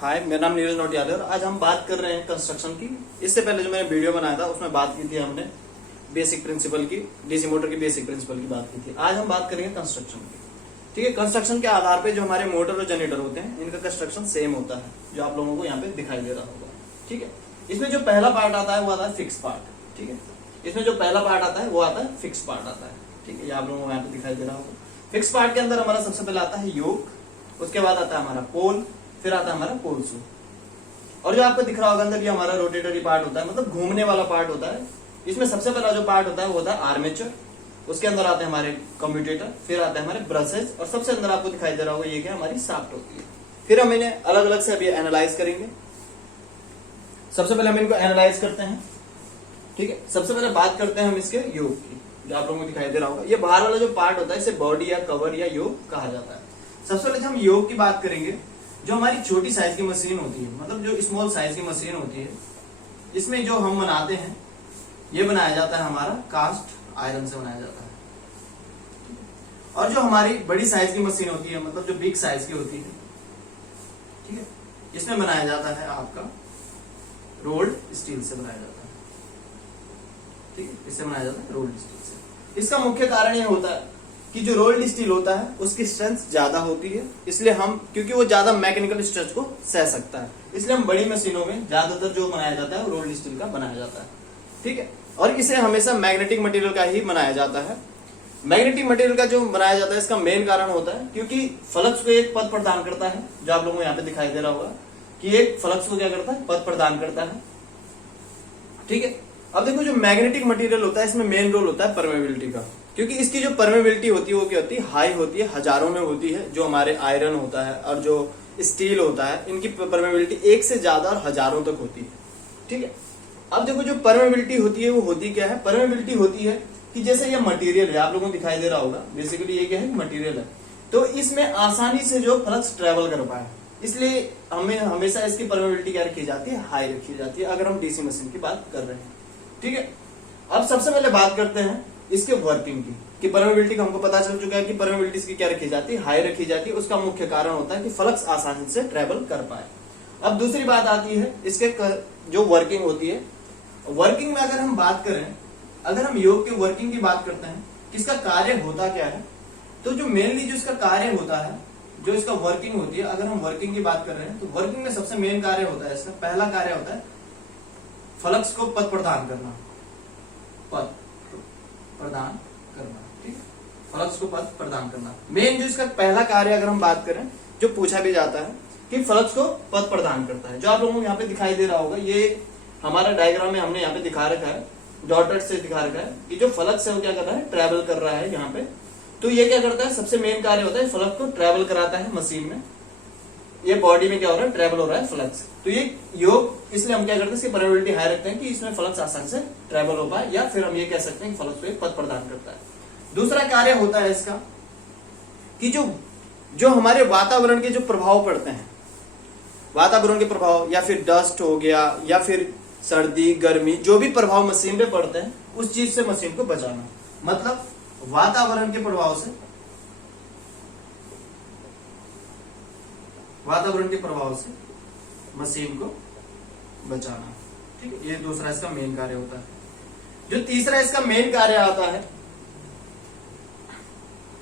हाय, मेरा नाम नीरज नोटियाल है और आज हम बात कर रहे हैं कंस्ट्रक्शन की। इससे पहले जो मैंने वीडियो बनाया था उसमें बात की थी हमने बेसिक प्रिंसिपल की, डीसी मोटर की बेसिक प्रिंसिपल की बात की थी। आज हम बात करेंगे कंस्ट्रक्शन की। ठीक है, कंस्ट्रक्शन के आधार पे जो हमारे मोटर और जनरेटर होते हैं इनका कंस्ट्रक्शन सेम होता है, जो आप लोगों को यहाँ पे दिखाई दे रहा होगा। ठीक है, इसमें जो पहला पार्ट आता है वो आता है फिक्स पार्ट। ठीक है, इसमें जो पहला पार्ट आता है वो आता है फिक्स पार्ट आता है। ठीक है, ये आप लोगों को यहाँ पे दिखाई दे रहा होगा। फिक्स पार्ट के अंदर हमारा सबसे पहले आता है योक, उसके बाद आता है हमारा पोल, फिर आता है हमारा पोल शू। और जो आपको दिख रहा होगा अंदर ये हमारा रोटेटरी पार्ट होता है, मतलब घूमने वाला पार्ट होता है। इसमें सबसे पहला जो पार्ट होता है वो होता है आर्मेचर, उसके अंदर आते हैं हमारे कम्यूटेटर, फिर आते हैं हमारे ब्रशेज और सबसे अंदर आपको दिखाई दे रहा होगा ये क्या हमारी शाफ्ट होती है। फिर हम इन्हें अलग अलग से अभी एनालाइज करेंगे। सबसे पहले हम इनको एनालाइज करते हैं। ठीक है, सबसे पहले बात करते हैं हम इसके योग की, जो आप लोगों को दिखाई दे रहा होगा। ये बाहर वाला जो पार्ट होता है इसे बॉडी या कवर या योग कहा जाता है। सबसे पहले हम योग की बात करेंगे। जो हमारी छोटी साइज की मशीन होती है, मतलब जो स्मॉल साइज की मशीन होती है, इसमें जो हम बनाते हैं ये बनाया जाता है हमारा कास्ट आयरन से बनाया जाता है। और जो हमारी बड़ी साइज की मशीन होती है, मतलब जो बिग साइज की होती है, ठीक है, इसमें बनाया जाता है आपका रोल्ड स्टील से बनाया जाता है। ठीक है, इससे बनाया जाता है रोल्ड स्टील से। इसका मुख्य कारण यह होता है कि जो रोल्ड स्टील होता है उसकी स्ट्रेंथ ज्यादा होती है, इसलिए हम, क्योंकि वो ज्यादा मैकेनिकल स्ट्रेच को सह सकता है, इसलिए हम बड़ी मशीनों में ज्यादातर जो बनाया जाता है वो रोल्ड स्टील का बनाया जाता है। ठीक है, और इसे हमेशा मैग्नेटिक मटेरियल का ही बनाया जाता है। मैग्नेटिक मटेरियल का जो बनाया जाता है इसका मेन कारण होता है क्योंकि फ्लक्स को एक पथ प्रदान करता है, जो आप लोगों को यहाँ पे दिखाई दे रहा होगा कि एक फ्लक्स को क्या करता है, पथ प्रदान करता है। ठीक है, अब देखो जो मैग्नेटिक मटेरियल होता है इसमें मेन रोल होता है परमेबिलिटी का, क्योंकि इसकी जो परमेबिलिटी होती है वो क्या होती है, हाई होती है, हजारों में होती है। जो हमारे आयरन होता है और जो स्टील होता है इनकी परमेबिलिटी 1 से ज्यादा और हजारों तक होती है। ठीक है, अब देखो जो परमेबिलिटी होती है वो होती क्या है, परमेबिलिटी होती है कि जैसे ये मटेरियल है, आप लोगों को दिखाई दे रहा होगा, बेसिकली ये क्या है, मटेरियल है, तो इसमें आसानी से जो फ्लक्स ट्रेवल कर पाए, इसलिए हमें हमेशा इसकी परमेबिलिटी क्या रखी जाती है, हाई रखी जाती है, अगर हम डीसी मशीन की बात कर रहे हैं। ठीक है, अब सबसे पहले बात करते हैं इसके वर्किंग की, कि परमेबिलिटी का हमको पता चल चुका है कि परमेबिलिटी इसकी क्या रखी जाती है, हाई रखी जाती है। उसका मुख्य कारण होता है कि फ्लक्स आसानी से ट्रेवल कर पाए। अब दूसरी बात आती है इसके जो वर्किंग होती है। वर्किंग में अगर हम बात करें, अगर हम योग के वर्किंग की बात करते हैं कि इसका कार्य होता क्या है, तो जो मेनली जो इसका कार्य होता है, जो इसका वर्किंग होती है, अगर हम वर्किंग की बात कर रहे हैं तो वर्किंग में सबसे मेन कार्य होता है, इसका पहला कार्य होता है फ्लक्स को पथ प्रदान करना, पथ प्रदान करना। ठीक है, फ्लक्स को पथ प्रदान करना मेन जो इसका पहला कार्य, अगर हम बात करें जो पूछा भी जाता है कि फ्लक्स को पथ प्रदान करता है। जो आप लोगों को यहाँ पे दिखाई दे रहा होगा, ये हमारा डायग्राम में हमने यहाँ पे दिखा रखा है, डॉटेड से दिखा रखा है कि जो फ्लक्स है वो क्या कर रहा है, ट्रेवल कर रहा है यहाँ पे। तो ये क्या करता है, सबसे मेन कार्य होता है फ्लक्स को ट्रेवल कराता है मशीन में। ये बॉडी में क्या हो रहा है, ट्रेवल हो रहा है फ्लक्स। तो ये योग, इसलिए हम क्या करते हैं, इसकी परमेबिलिटी हाई रखते हैं कि इसमें फ्लक्स आसानी से ट्रेवल हो पाए, या फिर हम ये कह सकते हैं कि फ्लक्स को एक पथ प्रदान करता है। दूसरा कार्य होता है इसका कि जो हमारे वातावरण के जो प्रभाव पड़ते हैं, वातावरण के प्रभाव, या फिर डस्ट हो गया, या फिर सर्दी गर्मी, जो भी प्रभाव मशीन पे पड़ते हैं उस चीज से मशीन को बचाना। मतलब वातावरण के प्रभाव से, वातावरण के प्रभाव से मशीन को बचाना। ठीक है, ये दूसरा इसका मेन कार्य होता है। जो तीसरा इसका मेन कार्य आता है,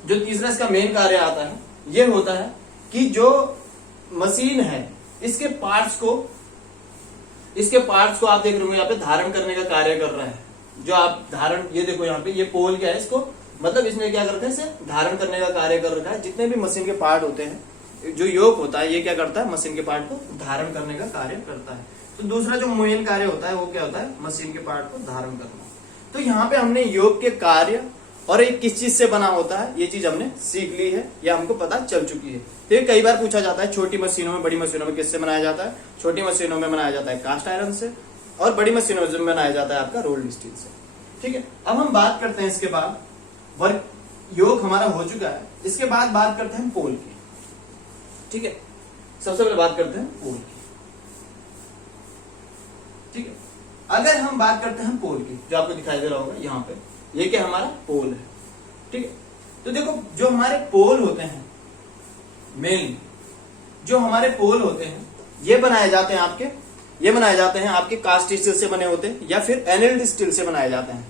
जो तीसरा इसका मेन कार्य आता है, ये होता है कि जो मशीन है इसके पार्ट्स को आप देख रहे हो यहाँ पे धारण करने का कार्य कर रहा है। जो आप धारण, ये देखो यहाँ पे ये पोल क्या है, इसको मतलब इसने क्या करते हैं, इसे धारण करने का कार्य कर रखा है। जितने भी मशीन के पार्ट होते हैं, जो योग होता है ये क्या करता है, मशीन के पार्ट को धारण करने का कार्य करता है। तो दूसरा जो मेन कार्य होता है वो क्या होता है, मशीन के पार्ट को धारण करना। तो यहाँ पे हमने योग के कार्य और एक किस चीज से बना होता है ये चीज हमने सीख ली है, या हमको पता चल चुकी है। तो ये कई बार पूछा जाता है, छोटी मशीनों में, बड़ी मशीनों में किससे बनाया जाता है। छोटी मशीनों में बनाया जाता है कास्ट आयरन से, और बड़ी मशीनों में बनाया जाता है आपका रोल्ड स्टील से। ठीक है, अब हम बात करते हैं इसके बाद, वर्क योग हमारा हो चुका है, इसके बाद बात करते हैं पोल की। ठीक है, सबसे पहले बात करते हैं पोल की। ठीक है, अगर हम बात करते हैं पोल की, जो आपको दिखाई दे रहा होगा यहाँ पे, ये क्या हमारा पोल है। ठीक है, तो देखो जो हमारे पोल होते हैं, मेन जो हमारे पोल होते हैं ये बनाए जाते हैं आपके कास्ट स्टील से बने होते हैं या फिर एनल्ड स्टील से बनाए जाते हैं।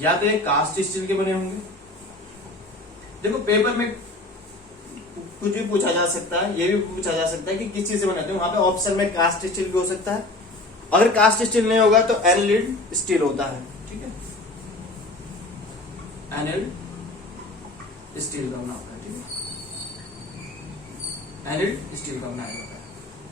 या तो ये कास्ट स्टील के बने होंगे, देखो पेपर में कुछ भी पूछा जा सकता है, ये भी पूछा जा सकता है कि किस चीज से बनाते हैं, वहां पे ऑप्शन में कास्ट स्टील भी हो सकता है। अगर कास्ट स्टील नहीं होगा तो एनल्ड स्टील होता है, ठीक है, एनल्ड स्टील का बना होता है, ठीक है, एनल्ड स्टील का बनाया जाता है।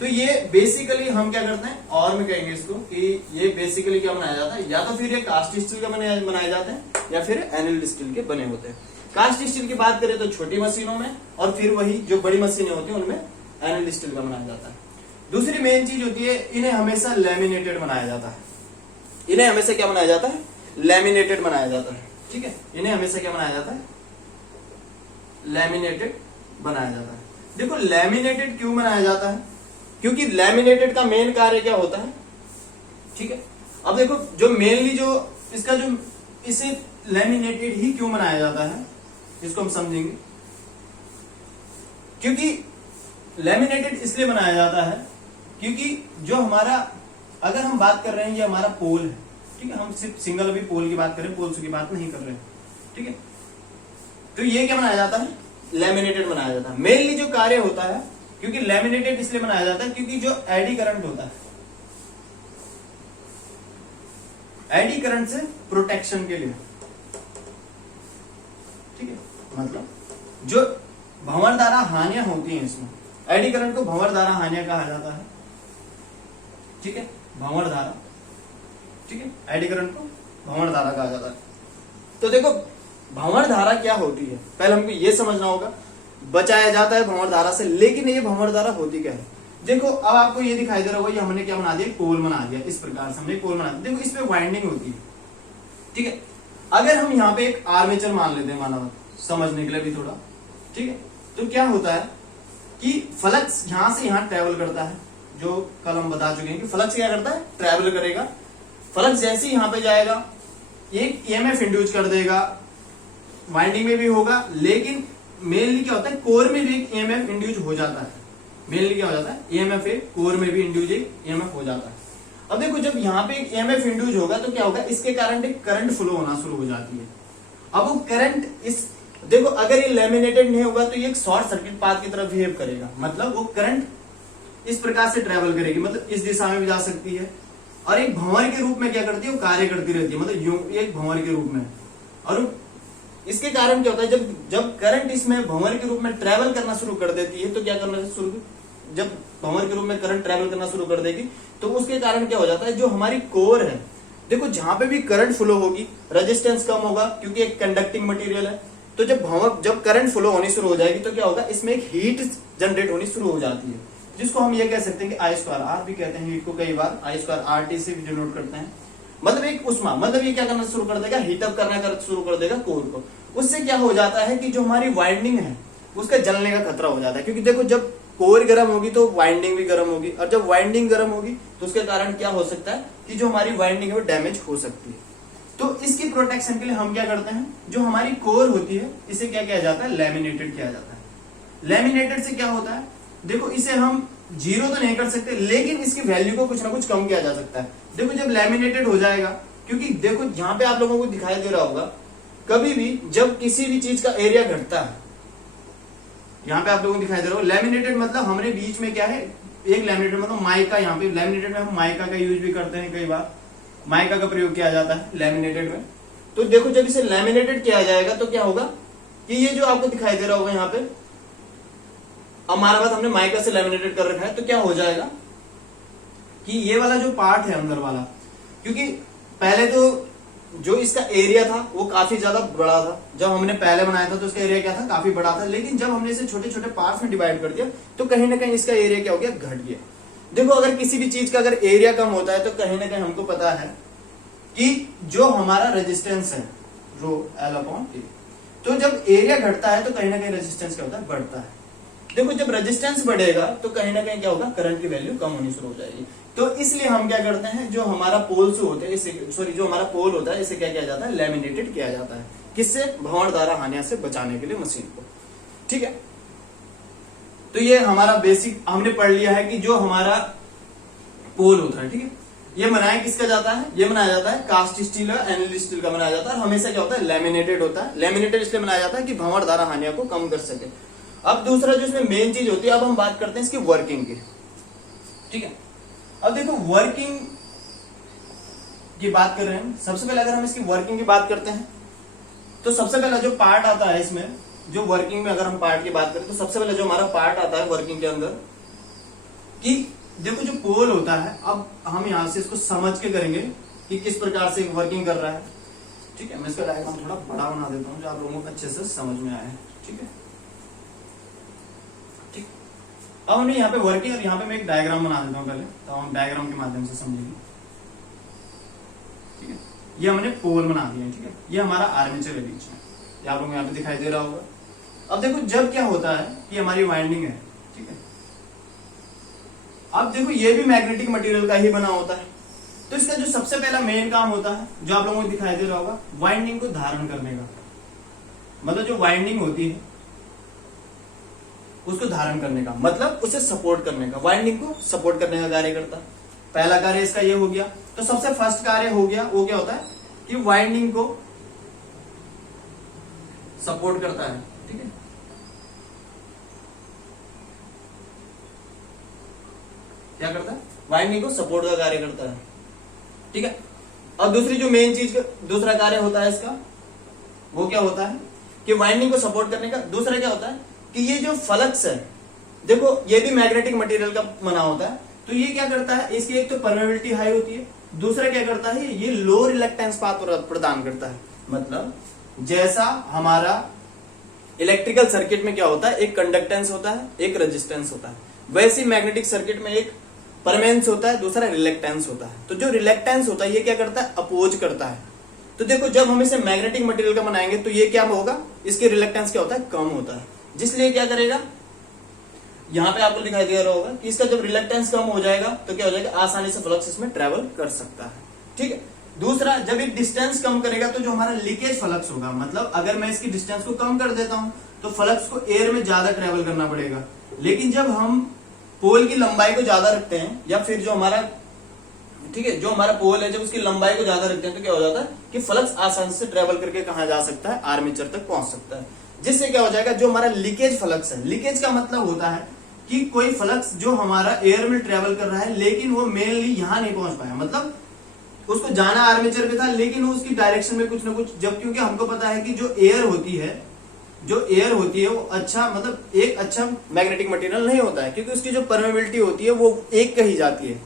तो ये बेसिकली हम क्या करते हैं और में कहेंगे इसको कि ये बेसिकली क्या बनाया जाता है, या तो फिर ये कास्ट स्टील का बनाए जाते हैं या फिर एनल्ड स्टील के बने होते हैं। कास्ट स्टील की बात करें तो छोटी मशीनों में, और फिर वही जो बड़ी मशीनें होती हैं उनमें एनल्ड स्टील का बनाया जाता है। दूसरी मेन चीज होती है, इन्हें हमेशा लैमिनेटेड बनाया जाता है। इन्हें हमेशा क्या बनाया जाता है, लैमिनेटेड बनाया जाता है, ठीक है, इन्हें हमेशा क्या बनाया जाता है, लैमिनेटेड बनाया जाता है। देखो लैमिनेटेड क्यों बनाया जाता है, क्योंकि लैमिनेटेड का मेन कार्य क्या होता है, ठीक है। अब देखो जो मेनली जो इसका जो इसे लैमिनेटेड ही क्यों बनाया जाता है इसको हम समझेंगे। क्योंकि लैमिनेटेड इसलिए बनाया जाता है क्योंकि जो हमारा, अगर हम बात कर रहे हैं ये हमारा पोल है, ठीक है, हम सिर्फ सिंगल अभी पोल की बात करें, पोल्स की बात नहीं कर रहे हैं, ठीक है। तो ये क्या बनाया जाता है, लैमिनेटेड बनाया जाता है। मेनली जो कार्य होता है, क्योंकि लैमिनेटेड इसलिए बनाया जाता है क्योंकि जो एडी करंट होता है, एडी करंट से प्रोटेक्शन के लिए, ठीक है, मतलब जो भंवरधारा हानियां होती हैं इसमें, एडी करंट को भंवरधारा हानियां कहा जाता है, ठीक है, भंवरधारा, ठीक है, एडी करंट को भंवरधारा कहा जाता है। तो देखो भंवरधारा क्या होती है, पहले हमको ये समझना होगा। बचाया जाता है भंवरधारा से, लेकिन ये भंवरधारा होती क्या है। देखो अब आपको ये दिखाई दे रहा होगा, ये हमने क्या बना दिया, पोल बना दिया, इस प्रकार से हमने पोल बना दिया। देखो इसमें वाइंडिंग होती है, ठीक है। अगर हम यहाँ पे एक आर्मेचर मान लेते हैं, माना समझने के लिए भी थोड़ा, ठीक है, तो क्या होता है कि फ्लक्स यहां से यहां ट्रेवल करता है, जो कल हम बता चुके हैं कि फ्लक्स क्या करता है, ट्रेवल करेगा। फ्लक्स जैसे ही यहां पे जाएगा एक ईएमएफ इंड्यूस कर देगा, वाइंडिंग में भी होगा, लेकिन मेनली क्या होता है, कोर में भी एक ईएमएफ इंड्यूस हो जाता है। मेनली क्या हो जाता है, ईएमएफ कोर में भी इंड्यूस एक ईएमएफ हो जाता है। अब देखो जब यहाँ पे एक ईएमएफ इंड्यूस होगा तो क्या होगा, इसके कारण एक करंट फ्लो होना शुरू हो जाती है। अब वो करंट इस, देखो अगर ये लैमिनेटेड नहीं होगा तो ये एक शॉर्ट सर्किट पाथ की तरह बिहेव करेगा, मतलब वो करंट इस प्रकार से ट्रेवल करेगी, मतलब इस दिशा में भी जा सकती है, और एक भंवर के रूप में क्या करती है, वो कार्य करती रहती है, मतलब यूं एक भंवर के रूप में। और इसके कारण क्या होता है, जब करंट इसमें भंवर के रूप में ट्रेवल करना शुरू कर देती है तो क्या करना शुरू, जब भंवर के रूप में करंट ट्रेवल करना शुरू कर देगी तो उसके कारण क्या हो जाता है, जो हमारी कोर है, देखो जहां पे भी करंट फ्लो होगी रेजिस्टेंस कम होगा क्योंकि एक कंडक्टिंग मटेरियल है। तो जब करंट फ्लो होनी शुरू हो जाएगी तो क्या होगा, इसमें एक हीट जनरेट होनी शुरू हो जाती है, जिसको हम ये कह सकते हैं कि I²R भी कहते हैं हीट को, कई बार I²RT से भी डिनोट करते हैं। मतलब एक उष्मा, मतलब ये क्या करना शुरू कर देगा, हीटअप करना शुरू कर देगा कोर को। उससे क्या हो जाता है कि जो हमारी वाइंडिंग है उसका जलने का खतरा हो जाता है, क्योंकि देखो जब कोर गर्म होगी तो वाइंडिंग भी गर्म होगी, और जब वाइंडिंग गर्म होगी तो उसके कारण क्या हो सकता है कि जो हमारी वाइंडिंग है वो डैमेज हो सकती है। तो इसकी प्रोटेक्शन के लिए हम क्या करते हैं, जो हमारी कोर होती है इसे क्या किया जाता है, लैमिनेटेड किया जाता है। लैमिनेटेड से क्या होता है, देखो इसे हम जीरो तो नहीं कर सकते, लेकिन इसकी वैल्यू को कुछ ना कुछ कम किया जा सकता है। देखो जब लैमिनेटेड हो जाएगा, क्योंकि देखो यहाँ पे आप लोगों को दिखाई दे रहा होगा, कभी भी जब किसी भी चीज का एरिया घटता है, यहाँ पे आप लोगों को दिखाई दे रहा होगा लैमिनेटेड, मतलब हमने बीच में क्या है, एक लैमिनेटेड मतलब माइका, यहाँ पे लैमिनेटेड में हम माइका का यूज भी करते हैं, कई बार माइका का प्रयोग किया जाता है लैमिनेटेड में। तो देखो जब इसे लैमिनेटेड किया जाएगा तो क्या होगा कि ये जो आपको दिखाई दे रहा होगा यहाँ पे, हमारा बात हमने माइका से लैमिनेटेड कर रखा है, तो क्या हो जाएगा कि ये वाला जो पार्ट है अंदर वाला, क्योंकि पहले तो जो इसका एरिया था वो काफी ज्यादा बड़ा था, जब हमने पहले बनाया था तो इसका एरिया क्या था, काफी बड़ा था, लेकिन जब हमने इसे छोटे छोटे पार्ट्स में डिवाइड कर दिया तो कहीं ना कहीं इसका एरिया क्या हो गया, घट गया। देखो अगर किसी भी चीज का अगर एरिया कम होता है तो कहीं ना कहीं हमको पता है कि जो हमारा रेजिस्टेंस है रो L/T, तो जब एरिया घटता है तो कहीं ना कहीं रेजिस्टेंस क्या होता है, बढ़ता है। देखो जब रेजिस्टेंस बढ़ेगा तो कहीं ना कहीं क्या होगा, करंट की वैल्यू कम होनी शुरू हो जाएगी। तो इसलिए हम क्या करते हैं, जो हमारा पोल्स होते हैं, जो हमारा पोल होता है इसे क्या किया जाता है, लैमिनेटेड किया जाता है। किससे, भंवरधारा हानिया से बचाने के लिए मशीन को, ठीक है। तो ये हमारा बेसिक हमने पढ़ लिया है कि जो हमारा पोल होता है, ठीक है, ये बनाया किसका जाता है, ये बनाया जाता है कास्ट स्टील और एनिल स्टील का बनाया जाता है। हमेशा क्या होता है, लेमिनेटेड होता है। लेमिनेटेड इसलिए बनाया जाता है कि भंवर द्वारा हानियों को कम कर सके। अब दूसरा जो इसमें मेन चीज होती है, अब हम बात करते हैं इसकी वर्किंग की, ठीक है। अब देखो वर्किंग की बात कर रहे हैं। सबसे पहले अगर हम इसकी वर्किंग की बात करते हैं तो सबसे पहला जो पार्ट आता है इसमें, जो वर्किंग में अगर हम पार्ट की बात करें तो सबसे पहले जो हमारा पार्ट आता है वर्किंग के अंदर कि देखो जो पोल होता है, अब हम यहां से इसको समझ के करेंगे कि किस प्रकार से वर्किंग कर रहा है, ठीक है। मैं इसका डायग्राम थोड़ा बड़ा बना देता हूं जो आप लोगों को अच्छे से समझ में आए, ठीक है, ठीक। अब हमने यहाँ पे वर्किंग और यहाँ पे मैं एक डायग्राम बना देता हूँ पहले, तो हम डायग्राम के माध्यम से समझेंगे, ठीक है। ये हमने पोल बना दिया, ठीक है। ये हमारा आर्मेचर है बीच में, ये आप लोगों को यहाँ पे दिखाई दे रहा होगा। अब देखो जब क्या होता है कि हमारी वाइंडिंग है, ठीक है। अब देखो ये भी मैग्नेटिक मटेरियल का ही बना होता है, तो इसका जो सबसे पहला मेन काम होता है जो आप लोगों को दिखाई दे रहा होगा, वाइंडिंग को धारण करने का। मतलब जो वाइंडिंग होती है उसको धारण करने का, मतलब उसे सपोर्ट करने का, वाइंडिंग को सपोर्ट करने का कार्य करता है। पहला कार्य इसका ये हो गया। तो सबसे फर्स्ट कार्य हो गया वो क्या होता है कि वाइंडिंग को सपोर्ट करता है, ठीक है। क्या करता है, वाइंडिंग को सपोर्ट का कार्य करता है, ठीक है। अब दूसरी जो मेन चीज दूसरा कार्य होता है इसका, वो क्या होता है कि वाइंडिंग को सपोर्ट करने का दूसरा क्या होता है कि ये जो फ्लक्स है, देखो ये भी मैग्नेटिक मटेरियल का बना होता है, तो ये क्या करता है, इसकी एक तो परमेबिलिटी हाई होती है, दूसरा क्या करता है ये लो रिलक्टेंस पाथ प्रदान करता है। मतलब जैसा हमारा इलेक्ट्रिकल सर्किट में क्या होता है, एक कंडक्टेंस होता है, एक रेजिस्टेंस होता है, वैसे मैग्नेटिक सर्किट में एक परमेंस होता है, दूसरा रिलेक्टेंस होता है। तो जो रिलेक्टेंस होता है ये क्या करता है, अपोज करता है। तो देखो जब हम इसे मैग्नेटिक मटेरियल का बनाएंगे तो ये क्या होगा, इसके रिलेक्टेंस क्या होता है, कम होता है, जिसलिए क्या करेगा, यहाँ पे आपको दिखाई दे रहा होगा कि इसका जब रिलेक्टेंस कम हो जाएगा तो क्या हो जाएगा, आसानी से फ्लक्स इसमें ट्रेवल कर सकता है, ठीक है। दूसरा, जब ये डिस्टेंस कम करेगा तो जो हमारा लीकेज फ्लक्स होगा, मतलब अगर मैं इसकी डिस्टेंस को कम कर देता हूं तो फ्लक्स को एयर में ज्यादा ट्रेवल करना पड़ेगा। लेकिन जब हम पोल की लंबाई को ज्यादा रखते हैं, या फिर जो हमारा, ठीक है, जो हमारा पोल है जब उसकी लंबाई को ज्यादा रखते हैं तो क्या हो जाता है कि फ्लक्स आसानी से ट्रेवल करके कहां जा सकता है, आर्मेचर तक पहुंच सकता है। जिससे क्या हो जाएगा, जो हमारा लीकेज फ्लक्स है, लीकेज का मतलब होता है कि कोई फ्लक्स जो हमारा एयर में ट्रेवल कर रहा है लेकिन वो मेनली यहां नहीं पहुंच पाया, मतलब उसको जाना आर्मेचर पे था लेकिन वो उसकी डायरेक्शन में कुछ ना कुछ, जब क्योंकि हमको पता है कि जो एयर होती है वो अच्छा, मतलब एक अच्छा मैग्नेटिक मटेरियल नहीं होता है, क्योंकि उसकी जो परमेबिलिटी होती है वो एक कही जाती है।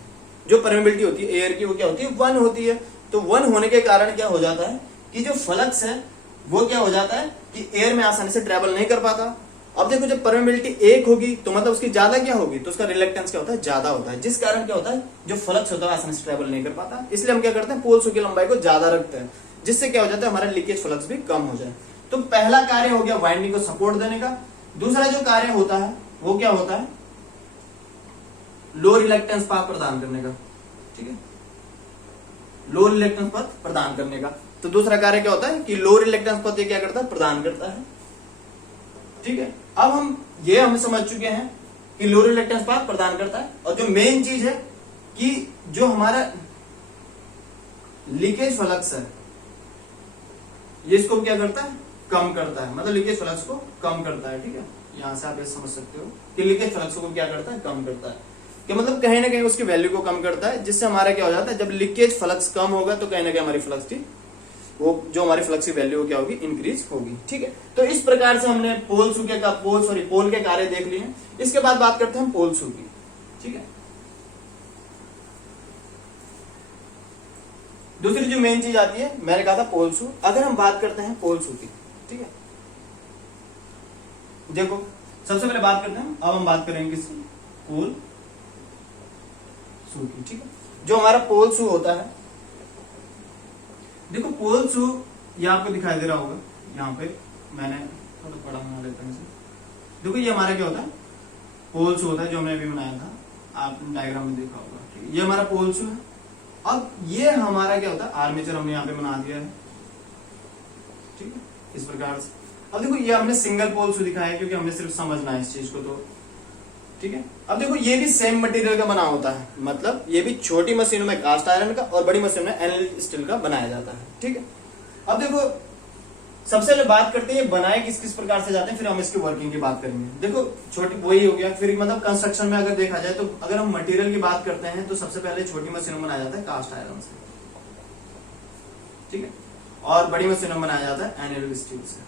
जो परमेबिलिटी होती है एयर की वो क्या होती है, 1 होती है। तो 1 होने के कारण क्या हो जाता है कि जो फ्लक्स है वो क्या हो जाता है कि एयर में आसानी से ट्रेवल नहीं कर पाता। अब देखो जब परमेबिलिटी 1 होगी तो मतलब उसकी ज्यादा क्या होगी, तो उसका रिलेक्टेंस क्या होता है, ज्यादा होता है, जिस कारण क्या होता है जो फ्लक्स होता है आसानी से ट्रेवल नहीं कर पाता। इसलिए हम क्या करते हैं, पोल्स की लंबाई को ज्यादा रखते हैं, जिससे क्या हो जाता है हमारा लीकेज फ्लक्स भी कम हो जाए। तो पहला कार्य हो गया वाइंडिंग को सपोर्ट देने का। दूसरा जो कार्य होता है वो क्या होता है, लो रिलेक्टेंस पाथ प्रदान करने का, ठीक है, लो रिलेक्टेंस पाथ प्रदान करने का। तो दूसरा कार्य क्या होता है कि लो रिलेक्टेंस पाथ ये क्या करता है, प्रदान करता है, ठीक है। अब हम समझ चुके हैं कि लो रिलेक्टेंस पाथ प्रदान करता है, और जो मेन चीज है कि जो हमारा लीकेज फ्लक्स है ये इसको क्या करता है, कम करता है, मतलब लीकेज फ्लक्स को कम करता है, ठीक है। यहां से आप ये समझ सकते हो कि लीकेज फ्लक्स को क्या करता है, कम करता है, कि मतलब कहीं ना कहीं उसकी वैल्यू को कम करता है, जिससे हमारा क्या हो जाता है, जब लीकेज फ्लक्स कम होगा तो कहीं ना कहीं हमारी फ्लक्स की वो जो हमारी फ्लक्स की वैल्यू क्या होगी, इंक्रीज होगी, ठीक है। तो इस प्रकार से हमने पोल के कार्य देख लिए हैं। इसके बाद बात करते हैं हम पोल शू की, ठीक है। दूसरी जो मेन चीज आती है, मैंने कहा था पोल शू। अगर हम बात करते हैं पोल शू की, ठीक है, देखो सबसे पहले बात करते हैं, अब हम बात करेंगे किसकी, पोल शू की, ठीक है। जो हमारा पोल शू होता है, देखो पोल शू ये आपको दिखाई दे रहा होगा, यहाँ पे मैंने थोड़ा बड़ा बना लेता हूँ इसे। देखो ये हमारा क्या होता है, पोल शू होता है, जो हमने अभी बनाया था, आपने डायग्राम में देखा होगा, ठीक है। ये हमारा पोल शू है। अब ये हमारा क्या होता है, आर्मेचर हमने यहाँ पे बना दिया है, ठीक है, इस प्रकार से। अब देखो ये हमने सिंगल पोल शू दिखाया है क्योंकि हमने सिर्फ समझना है इस चीज को। तो ठीक है। अब देखो ये भी सेम मटेरियल का बना होता है, मतलब ये भी छोटी मशीनों में कास्ट आयरन का और बड़ी मशीनों में एनालिटिक स्टील का बनाया जाता है। ठीक है। अब देखो सबसे पहले बात करते हैं बनाए किस किस प्रकार से जाते हैं, फिर हम इसकी वर्किंग की बात करेंगे। देखो छोटी वही हो गया, फिर मतलब कंस्ट्रक्शन में अगर देखा जाए तो अगर हम मटेरियल की बात करते हैं तो सबसे पहले छोटी मशीनों में बनाया जाता है कास्ट आयरन से, ठीक है, और बड़ी मशीनों में बनाया जाता है एनालिटिक स्टील से,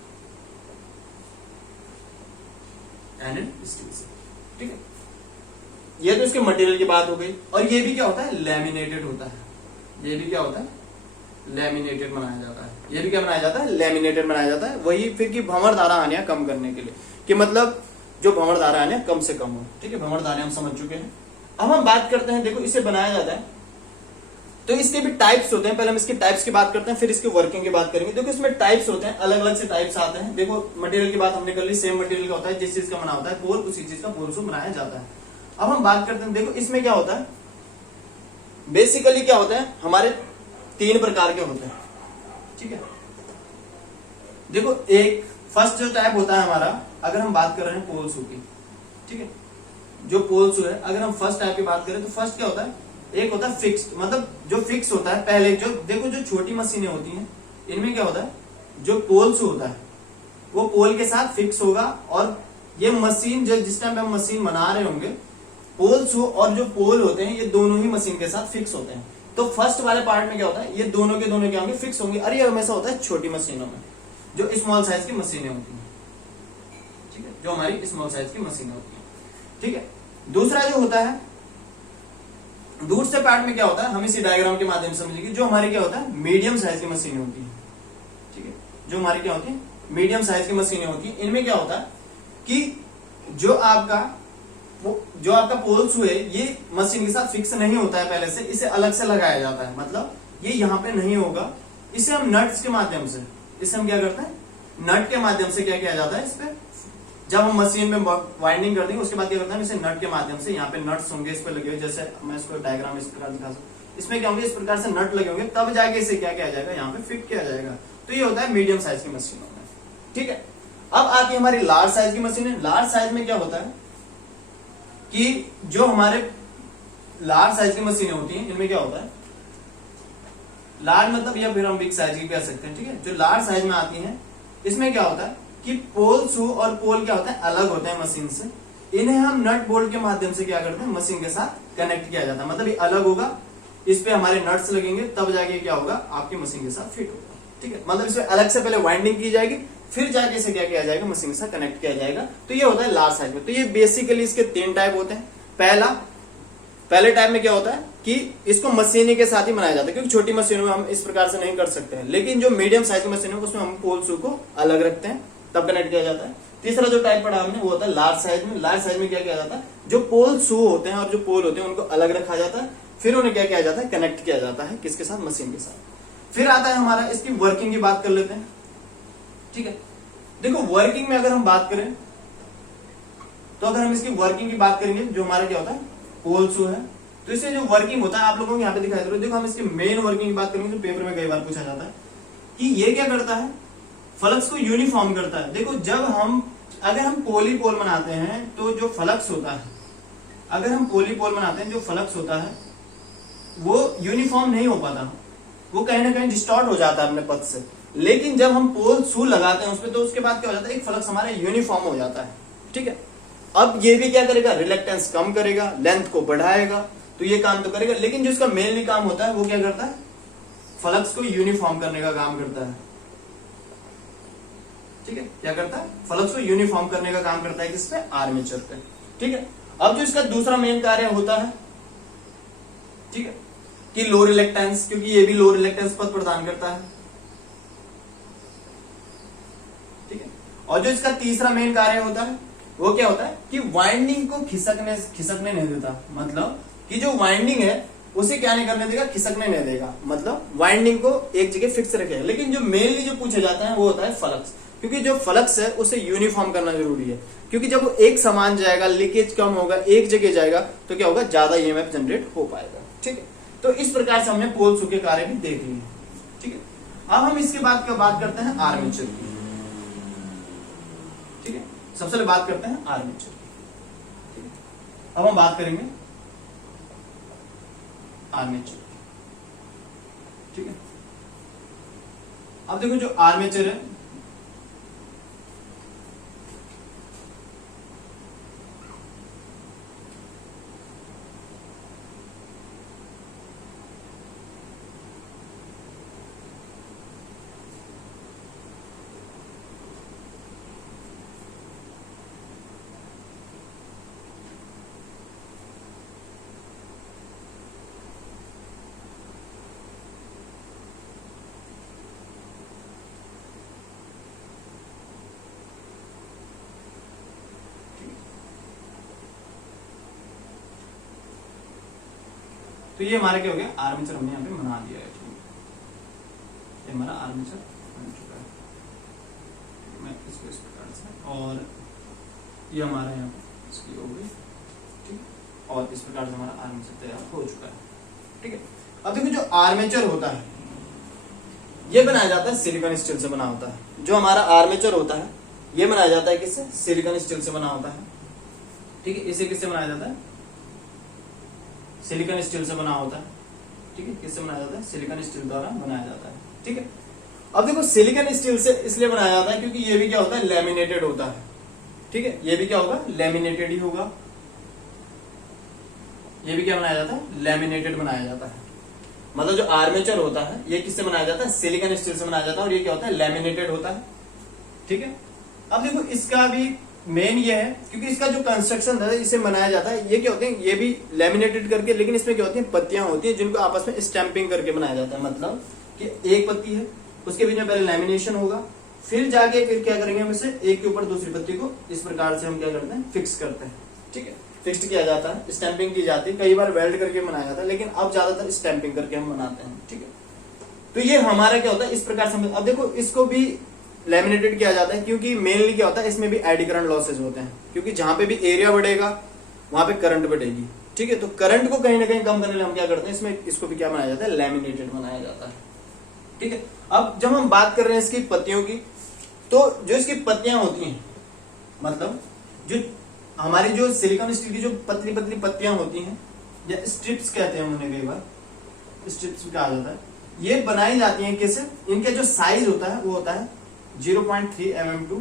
एनालिटिक स्टील से, ठीक है। ये तो इसके मटेरियल की बात हो गई। और ये भी क्या होता है, लैमिनेटेड होता है। ये भी क्या होता है, लैमिनेटेड बनाया जाता है। ये भी क्या बनाया जाता है, लैमिनेटेड बनाया जाता है। वही फिर की भंवर धारा हानियां कम करने के लिए, कि मतलब जो भंवर धारा हानियां कम से कम हो, ठीक है। भंवर धारा हम समझ चुके हैं। अब हम बात करते हैं, देखो इसे बनाया जाता है तो इसके भी टाइप्स होते हैं। पहले हम इसके टाइप्स की बात करते हैं, फिर इसकी वर्किंग की बात करेंगे। देखो इसमें टाइप्स होते हैं, अलग अलग से टाइप्स आते हैं। देखो मटेरियल की बात हमने कर ली, सेम मटेरियल का होता है, जिस चीज का बना होता है पोल उसी चीज का पोल से बनाया जाता है। अब हम बात करते हैं, देखो इसमें क्या होता है, बेसिकली क्या होता है, हमारे 3 प्रकार के होते हैं, ठीक है। देखो एक फर्स्ट जो टाइप होता है हमारा, अगर हम बात कर रहे हैं पोल शू की, ठीक है, जो पोल शू है, अगर हम फर्स्ट टाइप की बात करें तो फर्स्ट क्या होता है, एक होता है फिक्स्ड, मतलब जो फिक्स होता है पहले। जो देखो जो छोटी मशीनें होती हैं इनमें क्या होता है, जो पोल शू होता है वो पोल के साथ फिक्स होगा, और ये मशीन जो जिस टाइम पे हम मशीन बना रहे होंगे, पोल शू और जो पोल होते हैं ये दोनों ही मशीन के साथ फिक्स होते हैं। तो फर्स्ट वाले पार्ट में क्या होता है, ये दोनों के दोनों क्या होंगे, फिक्स होंगे। और ये हमेशा होता है छोटी मशीनों में, जो स्मॉल साइज की मशीनें होती हैं, ठीक है, जो हमारी स्मॉल साइज की मशीनें होती हैं, ठीक है। दूसरा जो होता है, दूसरे पार्ट में क्या होता है, हम इसी डायग्राम के माध्यम से समझेंगे, जो हमारी क्या होता है, मीडियम साइज की मशीनें होती है, ठीक है, जो हमारी क्या होती है, मीडियम साइज की मशीनें होती है। इनमें क्या होता है कि जो आपका पोल शू है ये मशीन के साथ फिक्स नहीं होता है पहले से, इसे अलग से लगाया जाता है, मतलब ये यहाँ पे नहीं होगा। इसे हम नट्स के माध्यम से, इसे हम क्या करते हैं, नट के माध्यम से क्या किया जाता है, इस पे जब हम मशीन में वाइंडिंग कर देंगे उसके बाद क्या करते हैं, इसे नट के माध्यम से, यहाँ पे नट्स होंगे इस पे लगे हुए, जैसे मैं इसको डायग्राम इस प्रकार दिखा सकूं, इसमें क्या होंगे, इस प्रकार से नट लगे होंगे, तब जाके इसे क्या किया जाएगा, यहाँ पे फिट किया जाएगा। तो ये होता है मीडियम साइज की मशीनों में, ठीक है। अब आती है हमारी लार्ज साइज की मशीन है। लार्ज साइज में क्या होता है कि जो हमारे लार्ज साइज की मशीनें होती हैं इनमें क्या होता है, लार्ज मतलब या फिर हम बिग साइज की कह सकते हैं, ठीक है। जो लार्ज साइज में आती हैं इसमें क्या होता है कि पोल शू और पोल क्या होता है, अलग होते हैं मशीन से। इन्हें हम नट बोल्ट के माध्यम से क्या करते हैं, मशीन के साथ कनेक्ट किया जाता है, मतलब ये अलग होगा, इस पे हमारे नट्स लगेंगे, तब जाके क्या होगा, आपकी मशीन के साथ फिट होगा, ठीक है। मतलब इसमें अलग से पहले वाइंडिंग की जाएगी, फिर जाके इसे क्या किया जाएगा, मशीन के साथ कनेक्ट किया जाएगा। तो ये होता है लार्ज साइज में। तो ये बेसिकली इसके 3 टाइप होते हैं। पहले टाइप में क्या होता है कि इसको मशीनी के साथ ही बनाया जाता है, क्योंकि छोटी मशीनों में हम इस प्रकार से नहीं कर सकते हैं, लेकिन जो मीडियम साइज की मशीन है उसमें हम पोल शू को अलग रखते हैं, तब कनेक्ट किया जाता है। तीसरा जो टाइप पढ़ा हमने वो होता है लार्ज साइज में। लार्ज साइज में क्या किया जाता है, जो पोल शू होते हैं और जो पोल होते हैं उनको अलग रखा जाता है, फिर उन्हें क्या किया जाता है, कनेक्ट किया जाता है, किसके साथ, मशीन के साथ। फिर आता है हमारा, इसकी वर्किंग की बात कर लेते हैं, ठीक है। देखो वर्किंग में अगर हम बात करें तो अगर हम इसकी वर्किंग की बात करेंगे, जो हमारा क्या होता है, पोल शू है, तो इससे जो वर्किंग होता है आप लोगों को यहाँ पे दिखाई दे रहा है। देखो हम इसकी मेन वर्किंग की बात करेंगे तो पेपर में कई बार पूछा जाता है कि ये क्या करता है, फ्लक्स को यूनिफॉर्म करता है। देखो जब हम अगर हम पोलीपोल बनाते हैं तो जो फ्लक्स होता है, अगर हम पोलीपोल बनाते हैं जो फ्लक्स होता है वो यूनिफॉर्म नहीं हो पाता, वो कहीं ना कहीं डिस्टॉर्ट हो जाता है अपने पथ से। लेकिन जब हम पोल शू लगाते हैं उसपे तो उसके बाद क्या हो जाता है, एक फ्लक्स हमारा यूनिफॉर्म हो जाता है, ठीक है। अब ये भी क्या करेगा, रिलेक्टेंस कम करेगा, लेंथ को बढ़ाएगा, तो ये काम तो करेगा। लेकिन जो इसका मेनली काम होता है वो क्या करता है, फ्लक्स को यूनिफॉर्म करने का काम करता है, ठीक है। क्या करता है, फ्लक्स को यूनिफॉर्म करने का काम करता है, किस पे, आर्मेचर पे, ठीक है। अब जो इसका दूसरा मेन कार्य होता है, ठीक है, कि लो रिलेक्टेंस, क्योंकि ये भी लो रिलेक्टेंस पथ प्रदान करता है, ठीक है। और जो इसका तीसरा मेन कार्य होता है वो क्या होता है कि वाइंडिंग को खिसकने नहीं देता, मतलब कि जो वाइंडिंग है उसे क्या नहीं करने देगा, खिसकने नहीं देगा, मतलब वाइंडिंग को एक जगह फिक्स रखेगा। लेकिन जो मेनली जो पूछा जाता है वो होता है फ्लक्स, क्योंकि जो फ्लक्स है उसे यूनिफॉर्म करना जरूरी है, क्योंकि जब वो एक समान जाएगा, लीकेज कम होगा, एक जगह जाएगा, तो क्या होगा, ज्यादा ईएमएफ जनरेट हो पाएगा, ठीक है। तो इस प्रकार से हमने पोल शू के कार्य भी देख लिए, ठीक है। अब हम इसके बाद क्या बात करते हैं, आर्मेचर की, ठीक है। सबसे पहले बात करते हैं आर्मेचर की, अब हम बात करेंगे आर्मेचर। ठीक है, अब देखो जो आर्मेचर है, तो ये हमारा क्या हो गया, आर्मेचर हमने यहाँ पे बना दिया है। ठीक है, ये हमारा आर्मेचर बन चुका है। मैं इसको इस प्रकार से, और ये हमारा यहाँ पे इसकी हो गई। ठीक है, और इस प्रकार से हमारा आर्मेचर तैयार हो चुका है। ठीक है, अब देखो जो आर्मेचर होता है ये बनाया जाता है सिलिकॉन स्टील से बना होता है। जो हमारा आर्मेचर होता है ये बनाया जाता है किससे, सिलिकॉन स्टील से बना होता है। ठीक है, इसे किससे बनाया जाता है, सिलिकॉन स्टील से बना होता है। ठीक है, किससे बनाया जाता है, सिलिकॉन स्टील द्वारा बनाया जाता है। ठीक है, अब देखो सिलिकॉन स्टील से इसलिए बनाया जाता है क्योंकि ये भी क्या होता है, लैमिनेटेड होता है। ठीक है, ये भी क्या होगा, लैमिनेटेड ही होगा। ये भी क्या बनाया जाता है, लैमिनेटेड बनाया जाता है। मतलब जो आर्मेचर होता है ये किससे बनाया जाता है, सिलिकॉन स्टील से बनाया जाता है, और ये क्या होता है, लैमिनेटेड होता है। ठीक है, अब देखो इसका भी मेन ये है क्योंकि इसका जो कंस्ट्रक्शन है इसे बनाया जाता है, ये क्या होते हैं, ये भी लैमिनेटेड करके, लेकिन इसमें क्या होती है, पत्तियां होती हैं जिनको आपस में स्टैंपिंग करके बनाया जाता है। मतलब कि एक पत्ती है, उसके बीच में पहले लैमिनेशन होगा, फिर जाके फिर क्या करेंगे, हम इसे एक के ऊपर दूसरी पत्ती को इस प्रकार से हम क्या करते हैं, फिक्स करते हैं। ठीक है, फिक्स्ड किया जाता है, स्टैंपिंग की जाती है, कई बार वेल्ड करके बनाया जाता है, लेकिन अब ज्यादातर स्टैंपिंग करके हम बनाते हैं। ठीक है, तो ये हमारा क्या होता है, इस प्रकार से। अब देखो इसको भी लैमिनेटेड किया जाता है क्योंकि मेनली क्या होता है, इसमें भी एडी करंट लॉसेज होते हैं, क्योंकि जहां पे भी एरिया बढ़ेगा वहां पे करंट बढ़ेगी। ठीक है, तो करंट को कहीं ना कहीं कम करने के लिए हम क्या करते हैं, इसमें इसको भी क्या बनाया जाता है, लैमिनेटेड बनाया जाता है। ठीक है, अब जब हम बात कर रहे हैं इसकी पत्तियों की, तो जो इसकी पत्तियां होती हैं, मतलब जो हमारी जो सिलिकॉन स्टील की जो पतली पतली पत्तियां होती हैं, या स्ट्रिप्स कहते हैं उन्हें, कई बार स्ट्रिप्स भी कहा जाता है, ये बनाई जाती हैं कैसे, इनका जो साइज होता है वो होता है 0.3 mm टू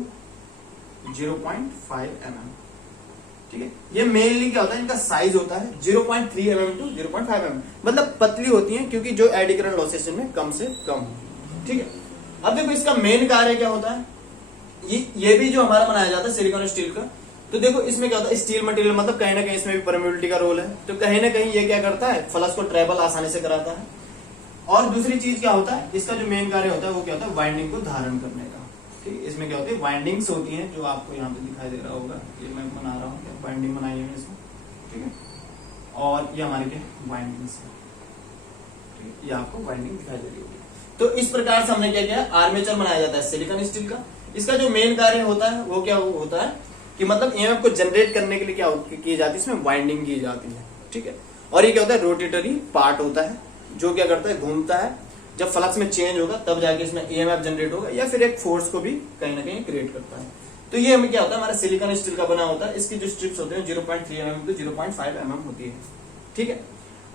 0.5 mm। ठीक है, ये मेनली क्या होता है, इनका साइज होता है 0.3 mm टू 0.5 mm, मतलब पतली होती हैं क्योंकि जो एडी करंट लॉसेस में कम से कम हो। ठीक है, अब देखो इसका मेन कार्य क्या होता है, ये भी जो हमारा बनाया जाता है सिलिकॉन स्टील का, तो देखो इसमें क्या होता है, स्टील मटेरियल, मतलब कहीं ना कहीं इसमें भी परमेबिलिटी का रोल है, तो कहीं ना कहीं ये क्या करता है, फ्लक्स को ट्रेवल आसानी से कराता है। और दूसरी चीज क्या होता है, इसका जो मेन कार्य होता है वो क्या होता है, वाइंडिंग को धारण करने का। ठीक है, इसमें क्या होती है, वाइंडिंग्स होती हैं, जो आपको यहाँ पे दिखाई दे रहा होगा, ये मैं बना रहा हूँ, वाइंडिंग बनाई है इसमें। ठीक है, और ये हमारे क्या वाइंडिंग्स है। ठीक है, ये आपको वाइंडिंग दिखाई दे रही होगी। तो इस प्रकार से हमने क्या किया, आर्मेचर बनाया जाता है सिलिकॉन स्टील का। इसका जो मेन कार्य होता है वो क्या होता है कि मतलब ईएमएफ को जनरेट करने के लिए क्या की जाती है, इसमें वाइंडिंग की जाती है। ठीक है, और ये क्या होता है, रोटेटरी पार्ट होता है, जो क्या करता है, घूमता है, जब फ्लक्स में चेंज होगा तब जाके इसमें ईएमएफ जनरेट होगा, या फिर एक फोर्स को भी कहीं ना कहीं क्रिएट करता है। तो ये हमें क्या होता है, हमारा सिलिकॉन स्टील का बना होता है। इसकी जो स्ट्रिप्स होते हैं 0.3 mm टू 0.5 mm होती है। ठीक है,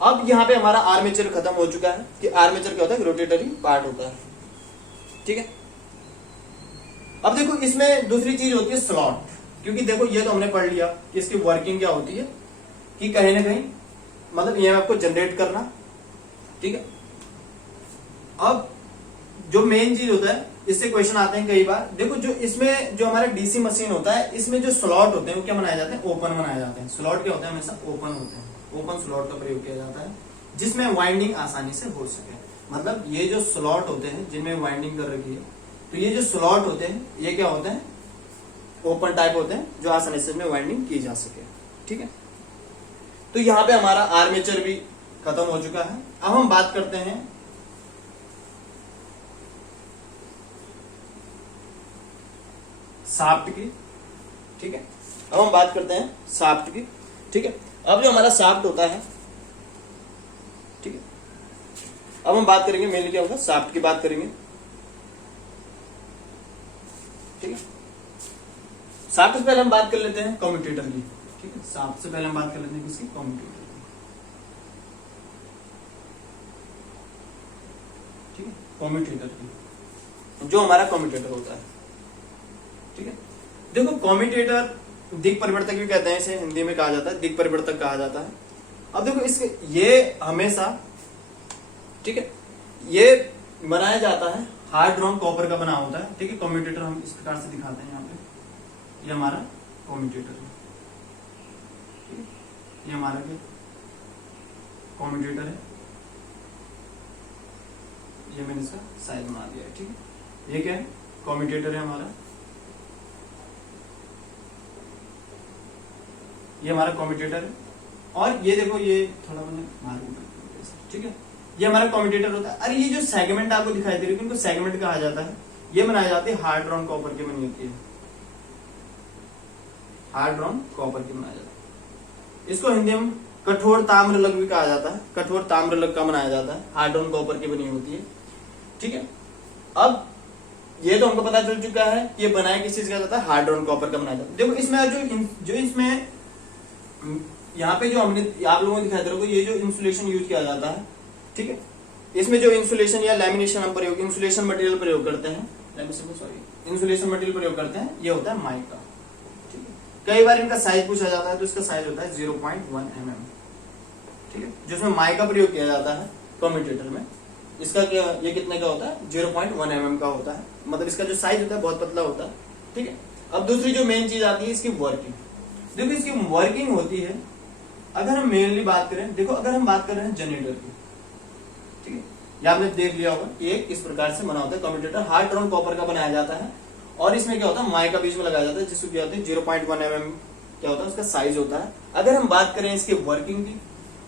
अब यहाँ पे हमारा आर्मेचर खत्म हो चुका है कि आर्मेचर क्या होता है, रोटेटरी पार्ट होता है। ठीक है, अब देखो इसमें दूसरी चीज होती है स्लॉट, क्योंकि देखो ये तो हमने पढ़ लिया कि इसकी वर्किंग क्या होती है, कि कहीं ना कहीं मतलब ईएमएफ को जनरेट करना। ठीक है, अब जो मेन चीज होता है, इससे क्वेश्चन आते हैं कई बार। देखो जो इसमें जो हमारा डीसी मशीन होता है, इसमें जो स्लॉट होते हैं वो क्या बनाए जाते हैं, ओपन बनाए जाते हैं। स्लॉट क्या होता है, हमेशा ओपन होते हैं, ओपन स्लॉट का प्रयोग किया जाता है, जिसमें वाइंडिंग आसानी से हो सके। मतलब ये जो स्लॉट होते हैं जिनमें वाइंडिंग कर रखी है, तो ये जो स्लॉट होते हैं ये क्या होते हैं, ओपन टाइप होते हैं, जो आसानी से इसमें वाइंडिंग की जा सके। ठीक है, तो यहाँ पे हमारा आर्मेचर भी खत्म हो चुका है। अब हम बात करते हैं शाफ्ट की। ठीक है, अब हम बात करते हैं शाफ्ट की। ठीक है, अब जो हमारा शाफ्ट होता है, ठीक है, अब हम बात करेंगे मेनली क्या होगा, शाफ्ट की बात करेंगे। ठीक है, शाफ्ट से पहले हम बात कर लेते हैं कम्यूटेटर की। ठीक ठीक है, सबसे पहले हम बात कर लेते हैं किसकी, कम्यूटेटर की। ठीक है, कम्यूटेटर की, जो हमारा कम्यूटेटर होता है। ठीक है, देखो कम्यूटेटर दिक् परिवर्तक भी कहते हैं, इसे हिंदी में कहा जाता है दिक् परिवर्तक कहा जाता है। अब देखो इसके ये हमेशा, ठीक है, ये बनाया जाता है हार्ड ड्रॉन कॉपर का बना होता है। ठीक है, कम्यूटेटर हम इस प्रकार से दिखाते हैं यहाँ पे, ये हमारा कम्यूटेटर है। ठीक है, ये हमारा क्या कम्यूटेटर है, ये मैंने इसका साइज बना दिया है। ठीक है, ये क्या है, कम्यूटेटर है हमारा, ये हमारा कम्यूटेटर है। और ये देखो ये थोड़ा मैंने मार्किंग कर दिया। ठीक है, ये हमारा कम्यूटेटर होता है। अरे ये जो सेगमेंट आपको दिखाई दे रही है, इनको सेगमेंट कहा जाता है। ये बनाए जाते हैं हार्ड ड्रॉन कॉपर की बनी होती है, हार्ड ड्रॉन कॉपर की बनाया जाता है। इसको हिंदी में कठोर ताम्र लग भी कहा जाता है, कठोर ताम्र लग का बनाया जाता है, हार्ड ड्रॉन कॉपर की बनी होती है। ठीक है, अब ये तो हमको पता चल चुका है ये बनाया किस चीज का जाता है, हार्ड ड्रॉन कॉपर का बनाया जाता है। देखो इसमें जो इसमें यहाँ पे जो हमने आप लोगों को दिखाई दे रहा है, ये जो इंसुलेशन यूज किया जाता है। ठीक है, इसमें जो इंसुलेशन या लैमिनेशन हम प्रयोग, इंसुलेशन मटेरियल प्रयोग करते हैं, इंसुलेशन मटेरियल प्रयोग करते हैं, ये होता है माइका। ठीक है, कई बार इनका साइज पूछा जाता है, तो इसका साइज होता है 0.1 mm। ठीक है, जिसमें माइका प्रयोग किया जाता है कम्यूटेटर में, इसका क्या, ये कितने का होता है, 0.1 mm का होता है। मतलब इसका जो साइज होता है बहुत पतला होता है। ठीक है, अब दूसरी जो मेन चीज आती है इसकी वर्किंग। देखो इसकी वर्किंग होती है, अगर हम मेनली बात करें, देखो अगर हम बात कर रहे हैं जनरेटर की, ठीक है, ये आपने देख लिया होगा कि एक इस प्रकार से बना होता है कम्यूटेटर, हार्ड ड्रॉन कॉपर का बनाया जाता है। और इसमें क्या होता है, माइका बीच में लगाया जाता है, जिसको क्या होता है 0.1 mm क्या होता है उसका साइज होता है। अगर हम बात करें इसकी वर्किंग की,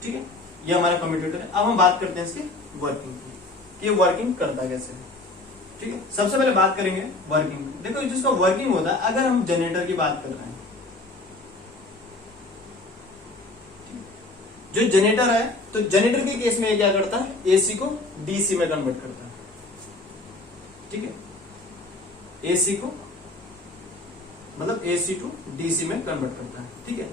ठीक है, ये हमारा कम्यूटेटर है। अब हम बात करते हैं इसकी वर्किंग की, ये वर्किंग करता कैसे है। ठीक है, सबसे पहले बात करेंगे वर्किंग। देखो जिसका वर्किंग होता है, अगर हम जनरेटर की बात कर रहे हैं, जो जनरेटर है, तो जनरेटर के केस में ये क्या करता है, एसी को डीसी में कन्वर्ट करता है। ठीक है, एसी को मतलब एसी टू डीसी में कन्वर्ट करता है। ठीक है,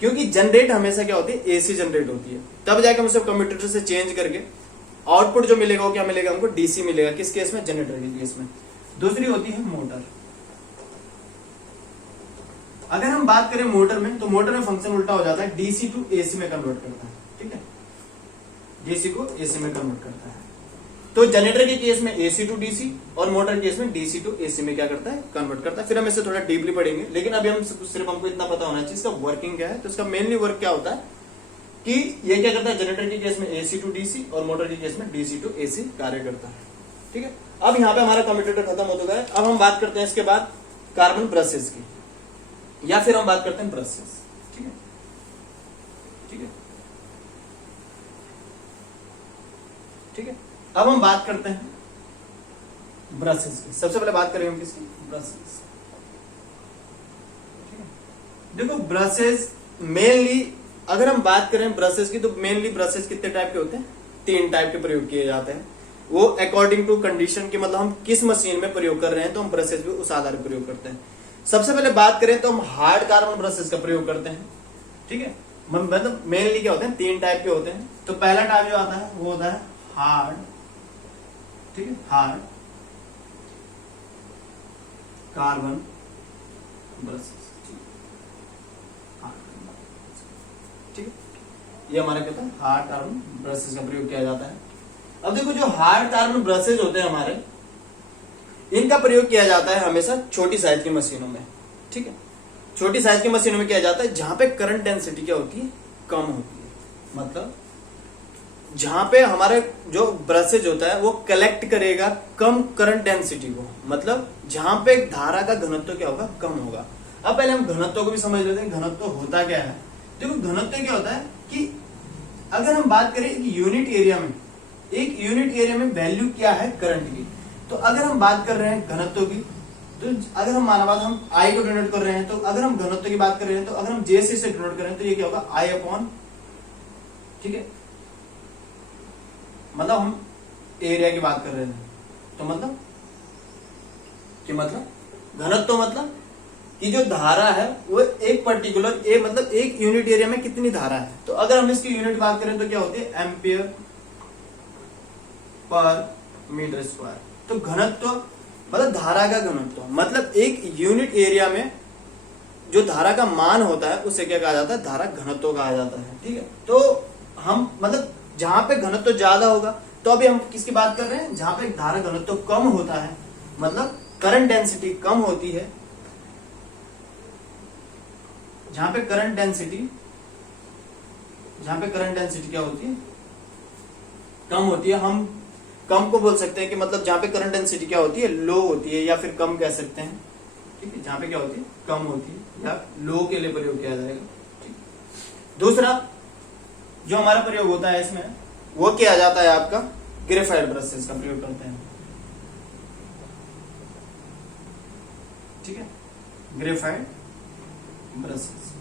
क्योंकि जनरेट हमेशा क्या होती है, एसी जनरेट होती है, तब जाके हम सब कम्यूटेटर से चेंज करके आउटपुट जो मिलेगा वो क्या मिलेगा हमको, डीसी मिलेगा। किस केस में, जनरेटर के केस में। दूसरी होती है मोटर। अगर हम बात करें मोटर में, तो मोटर में फंक्शन उल्टा हो जाता है, डीसी टू एसी में कन्वर्ट करता है। ठीक है, डीसी को एसी में कन्वर्ट करता है। तो जनरेटर के केस में एसी टू डीसी, और मोटर के केस में डीसी टू एसी में क्या करता है, कन्वर्ट करता है। फिर हम इसे थोड़ा डीपली पढ़ेंगे, लेकिन अभी हम सिर्फ हमको इतना पता होना चाहिए इसका वर्किंग क्या है। तो इसका मेनली वर्क क्या होता है कि ये क्या करता है, जनरेटर के केस में एसी टू डीसी और मोटर के केस में डीसी टू एसी कार्य करता है। ठीक है, अब यहाँ पे हमारा कम्यूटेटर खत्म हो चुका है। अब हम बात करते हैं इसके बाद कार्बन ब्रशेस की, या फिर हम बात करते हैं ब्रशेस। ठीक है, ठीक है, ठीक है, अब हम बात करते हैं ब्रशेस की। सबसे पहले बात करेंगे हम किसकी, ब्रशेस। ठीक है, देखो ब्रशेस मेनली अगर हम बात करें ब्रशेस की, तो मेनली ब्रशेस कितने टाइप के होते हैं, 3 टाइप के प्रयोग किए जाते हैं। वो अकॉर्डिंग टू कंडीशन के, मतलब हम किस मशीन में प्रयोग कर रहे हैं तो हम ब्रशेस भी उस आधार पर प्रयोग करते हैं। सबसे पहले बात करें तो हम हार्ड कार्बन ब्रशेस का प्रयोग करते हैं। ठीक है, मतलब मेनली क्या होते हैं, 3 टाइप के होते हैं। तो पहला टाइप जो आता है वो होता है हार्ड, ठीक है, हार्ड कार्बन ब्रशेस। ठीक है, ये हमारा क्या होता है, हार्ड कार्बन ब्रशेस का प्रयोग किया जाता है। अब देखो जो हार्ड कार्बन ब्रशेस होते हैं हमारे, इनका प्रयोग किया जाता है हमेशा छोटी साइज की मशीनों में। ठीक है, छोटी साइज की मशीनों में किया जाता है जहां पे करंट डेंसिटी क्या होती है, कम होती है। मतलब जहां पे हमारे जो ब्रशेज होता है वो कलेक्ट करेगा कम करंट डेंसिटी को, मतलब जहां पे धारा का घनत्व क्या होगा, कम होगा। अब पहले हम घनत्व को भी समझ लेते हैं, घनत्व होता क्या है। देखो घनत्व क्या होता है कि अगर हम बात करें एक यूनिट एरिया में वैल्यू क्या है करंट की, तो अगर हम बात कर रहे हैं घनत्व की, तो अगर हम माना बात हम आई को डिनोट कर रहे हैं, तो अगर हम घनत्व की बात कर रहे हैं, तो अगर हम जेसी से डिनोट कर रहे हैं तो ये क्या होगा, आई अपॉन, ठीक है, मतलब हम एरिया की बात कर रहे हैं, तो मतलब घनत्व मतलब कि जो धारा है वो एक पर्टिकुलर मतलब एक यूनिट एरिया में कितनी धारा है। तो अगर हम इसकी यूनिट बात करें तो क्या होती है, एम्पियर पर मीटर स्क्वायर। तो घनत्व मतलब धारा का घनत्व, मतलब एक यूनिट एरिया में जो धारा का मान होता है उसे क्या कहा जाता है, धारा घनत्व कहा जाता है। ठीक है, तो हम मतलब जहां पे घनत्व ज्यादा होगा, तो अभी हम किसकी बात कर रहे हैं, जहां पे धारा घनत्व कम होता है, मतलब करंट डेंसिटी कम होती है, जहां पे करंट डेंसिटी क्या होती है, कम होती है। हम कम को बोल सकते हैं कि मतलब जहां पे करंट डेंसिटी क्या होती है, लो होती है, या फिर कम कह सकते हैं। ठीक है, जहां पे क्या होती है, कम होती है, या लो के लिए प्रयोग किया जाएगा। ठीक, दूसरा जो हमारा प्रयोग होता है इसमें, वो किया जाता है आपका ग्रेफाइट ब्रशेस का प्रयोग करते हैं। ठीक है, ग्रेफाइट ब्रशेस।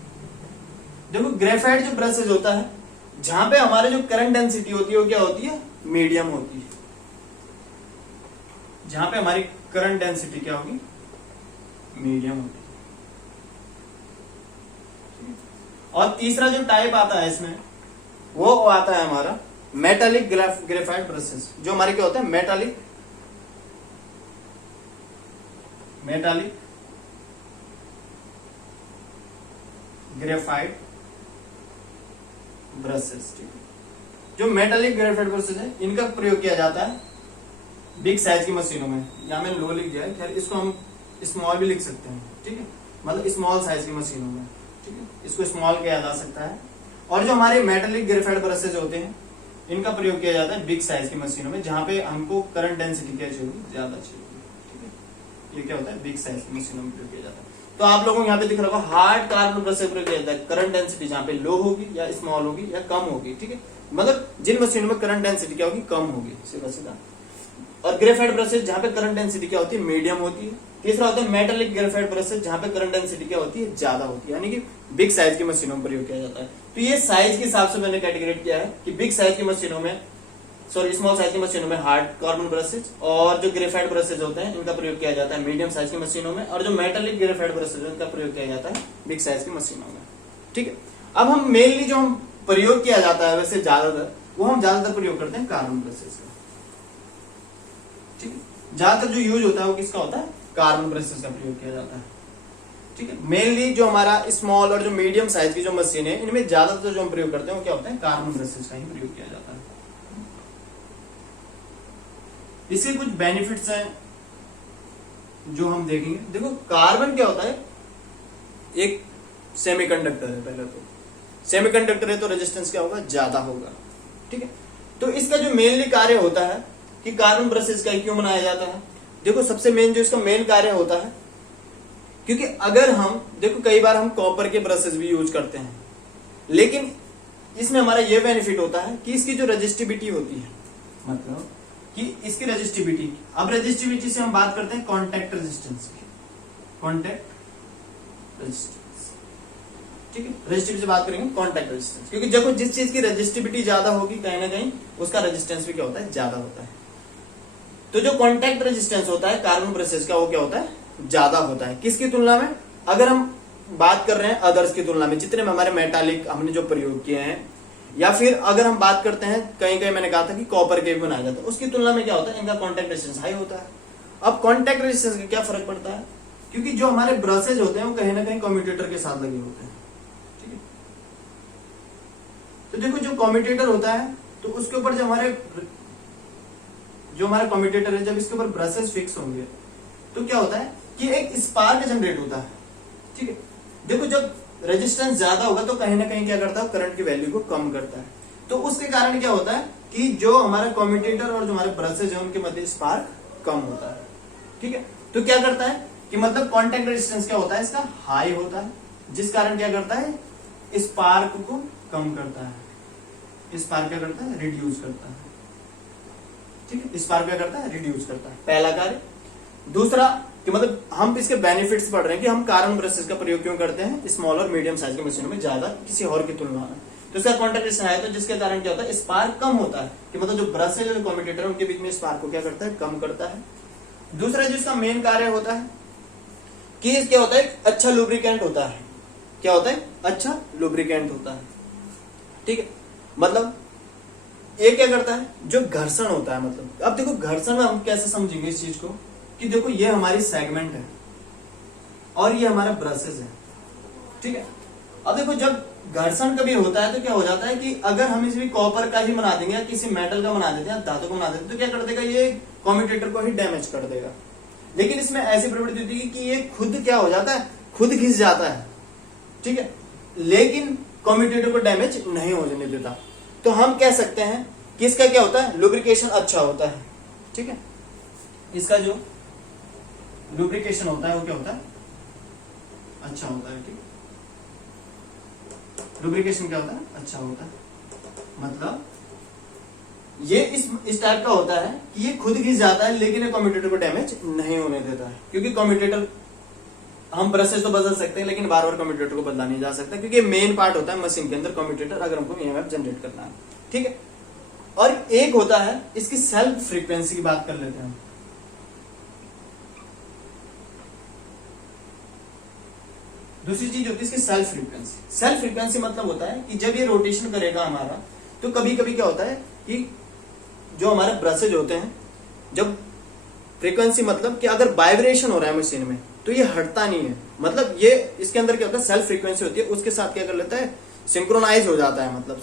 देखो ग्रेफाइट जो ब्रशेस होता है, जहां पे हमारे जो करंट डेंसिटी होती है वो क्या होती है, मीडियम होती है। जहां पे हमारी करंट डेंसिटी क्या होगी, मीडियम होती है। और तीसरा जो टाइप आता है इसमें, वो आता है हमारा मेटालिक ग्रेफाइट ब्रशेस। जो हमारे क्या होता है, मेटालिक ग्रेफाइट ब्रशेस। ठीक है, जो मेटालिक ग्रेफाइट ब्रशेस है, इनका प्रयोग किया जाता है बिग साइज की मशीनों में। यहां मैंने लो लिख दिया है, खैर इसको हम स्मॉल भी लिख सकते हैं। ठीक है, मतलब स्मॉल साइज की मशीनों में। ठीक है, इसको स्मॉल किया जा सकता है। और जो हमारे मेटालिक ग्रेफाइट ब्रशेस होते हैं, इनका प्रयोग किया जाता है बिग साइज की मशीनों में, जहां पे हमको करंट डेंसिटी क्या चाहिए, ज्यादा चाहिए। ठीक है, ये क्या होता है, बिग साइज की मशीनों में प्रयोग किया जाता है। तो आप लोगों को यहाँ पे दिख रहा होगा हार्ड कार्बन ब्रश प्रयोग किया जाता है। करंट डेंसिटी जहां पे लो होगी या स्मॉल होगी या कम होगी। ठीक है, मतलब जिन मशीनों में करंट डेंसिटी क्या होगी, कम होगी, सीधा सीधा। और ग्रेफाइट ब्रशेस जहां पे करंट डेंसिटी क्या होती है, मीडियम होती है। तीसरा होता है मेटालिक ग्रेफाइट ब्रशेस, जहां पे करंट डेंसिटी क्या होती है, ज्यादा होती है, यानी कि बिग साइज की मशीनों में प्रयोग किया जाता है। तो ये साइज के हिसाब से मैंने कैटेगराइज किया है कि बिग साइज की मशीनों में, सॉरी स्मॉल साइज की मशीनों में हार्ड कार्बन ब्रशेस, और जो ग्रेफाइट ब्रशेस होते हैं इनका प्रयोग किया जाता है मीडियम साइज की मशीनों में, और जो मेटालिक ग्रेफाइट ब्रशेस है इनका प्रयोग किया जाता है बिग साइज की मशीनों में। ठीक है, अब हम मेनली जो हम प्रयोग किया जाता है वैसे ज्यादातर, वो हम ज्यादातर प्रयोग करते हैं कार्बन ब्रशेस का। ठीक है, ज्यादातर जो यूज होता है वो किसका होता है, कार्बन ब्रशेस का प्रयोग किया जाता है। ठीक है, मेनली जो हमारा स्मॉल और जो मीडियम साइज की जो मशीन है, इनमें ज्यादातर जो हम प्रयोग करते हैं वो क्या होता है, कार्बन ब्रशेस का ही प्रयोग किया जाता है। इसके कुछ बेनिफिट्स हैं जो हम देखेंगे। देखो कार्बन क्या होता है, एक सेमीकंडक्टर है। पहले तो सेमीकंडक्टर है तो रेजिस्टेंस क्या होगा, ज्यादा होगा। ठीक है, तो इसका जो मेनली कार्य होता है कि कार्बन ब्रशेस का क्यों बनाया जाता है, देखो सबसे मेन जो इसका मेन कार्य होता है, क्योंकि अगर हम देखो कई बार हम कॉपर के ब्रशेस भी यूज करते हैं, लेकिन इसमें हमारा यह बेनिफिट होता है कि इसकी जो रेजिस्टिविटी होती है, मतलब कि इसकी रेजिस्टिविटी, अब रेजिस्टिविटी से हम बात करते हैं कॉन्टैक्ट रेजिस्टेंस की, कॉन्टैक्ट रेजिस्टेंस। ठीक है, रेजिस्टिविटी से बात करेंगे कॉन्टैक्ट रेजिस्टेंस, क्योंकि देखो जिस चीज की रेजिस्टिविटी ज्यादा होगी कहीं ना कहीं उसका रेजिस्टेंस भी क्या होता है, ज्यादा होता है। तो जो कॉन्टैक्ट रेजिस्टेंस होता है कार्बन ब्रशेस का, वो क्या होता है, ज्यादा होता है। किसकी तुलना में, अगर हम बात कर रहे हैं अदर्स की तुलना में, जितने में हमारे मेटालिक हमने जो प्रयोग किए हैं, या फिर अगर हम बात करते हैं कहीं कहीं मैंने कहा था कि कॉपर के भी बनाया जाता है, उसकी तुलना में क्या होता है, इनका कॉन्टैक्ट रेजिस्टेंस हाई होता है। अब कॉन्टैक्ट रेजिस्टेंस का क्या फर्क पड़ता है, क्योंकि जो हमारे ब्रशेज होते हैं वो कहीं ना कहीं कम्यूटेटर के साथ लगे होते हैं। ठीक है, तो देखो जो कम्यूटेटर होता है, तो उसके ऊपर जो हमारा कम्यूटेटर है, जब इसके ऊपर ब्रशेज फिक्स होंगे तो क्या होता है कि एक स्पार्क जनरेट होता है। ठीक है, देखो जब रेजिस्टेंस ज्यादा होगा तो कहीं ना कहीं क्या करता है, करंट की वैल्यू को कम करता है। तो उसके कारण क्या होता है कि जो हमारा कम्यूटेटर और जो हमारे ब्रशेज है उनके मध्य स्पार्क कम होता है। ठीक है, तो क्या करता है कि मतलब कॉन्टैक्ट रेजिस्टेंस क्या होता है, इसका हाई होता है, जिस कारण क्या करता है, स्पार्क को कम करता है, स्पार्क क्या करता है, रिड्यूस करता है। ठीक है, स्पार्क क्या करता है, रिड्यूस करता है, पहला कार्य। दूसरा कि मतलब हम इसके बेनिफिट्स पढ़ रहे हैं कि हम कार्बन ब्रशेस का प्रयोग क्यों करते हैं स्मॉल और मीडियम साइज की मशीनों में ज्यादा किसी और की तुलना में। तो इसका कॉन्टैक्ट रेजिस्टेंस है, तो जिसके कारण क्या होता है, स्पार्क कम होता है, कि मतलब जो ब्रशेज और कम्यूटेटर उनके बीच में स्पार्क को क्या करता है, कम करता है। दूसरा जो इसका मेन कार्य होता है कि क्या होता है, अच्छा लुब्रिकेंट होता है। क्या होता है, अच्छा लुब्रिकेंट होता है। ठीक है, मतलब ये क्या करता है, जो घर्षण होता है, मतलब अब देखो घर्षण में हम कैसे समझेंगे इस चीज को, कि देखो ये हमारी सेगमेंट है और ये हमारा ब्रशेस है। ठीक है, अब देखो जब घर्षण कभी होता है तो क्या हो जाता है कि अगर हम इसमें कॉपर का ही बना देंगे या किसी मेटल का बना देते हैं, धातु का बना देते हैं, तो क्या कर देगा, ये कम्यूटेटर को ही डैमेज कर देगा। लेकिन इसमें ऐसी प्रवृत्ति होती है कि ये खुद क्या हो जाता है, खुद घिस जाता है। ठीक है, लेकिन कम्यूटेटर को डैमेज नहीं होने देता। तो हम कह सकते हैं कि इसका क्या होता है, लुब्रिकेशन अच्छा होता है। ठीक है, इसका जो लुब्रिकेशन होता है वो क्या होता है, अच्छा होता है। ठीक, लुब्रिकेशन क्या होता है, अच्छा होता है। मतलब ये इस टाइप का होता है कि ये खुद घिस जाता है लेकिन ये कम्यूटेटर को डैमेज नहीं होने देता है। क्योंकि कम्यूटेटर, हम ब्रशेस तो बदल सकते हैं लेकिन बार बार कम्यूटेटर को बदला नहीं जा सकता, क्योंकि मेन पार्ट होता है मशीन के अंदर कम्यूटेटर, अगर हमको ईएमएफ जनरेट करना है। ठीक है, और एक होता है इसकी सेल्फ फ्रीक्वेंसी की बात कर लेते हैं हम। दूसरी चीज होती है इसकी सेल्फ फ्रीक्वेंसी। सेल्फ फ्रीक्वेंसी मतलब होता है कि जब ये रोटेशन करेगा हमारा, तो कभी कभी क्या होता है कि जो हमारे ब्रशेज होते हैं, जब फ्रीक्वेंसी मतलब कि अगर वाइब्रेशन हो रहा है मशीन में तो ये हटता नहीं है। मतलब ये इसके अंदर क्या होता है, सेल्फ फ्रीक्वेंसी होती है, उसके साथ क्या कर लेता है, सिंक्रोनाइज हो जाता है। मतलब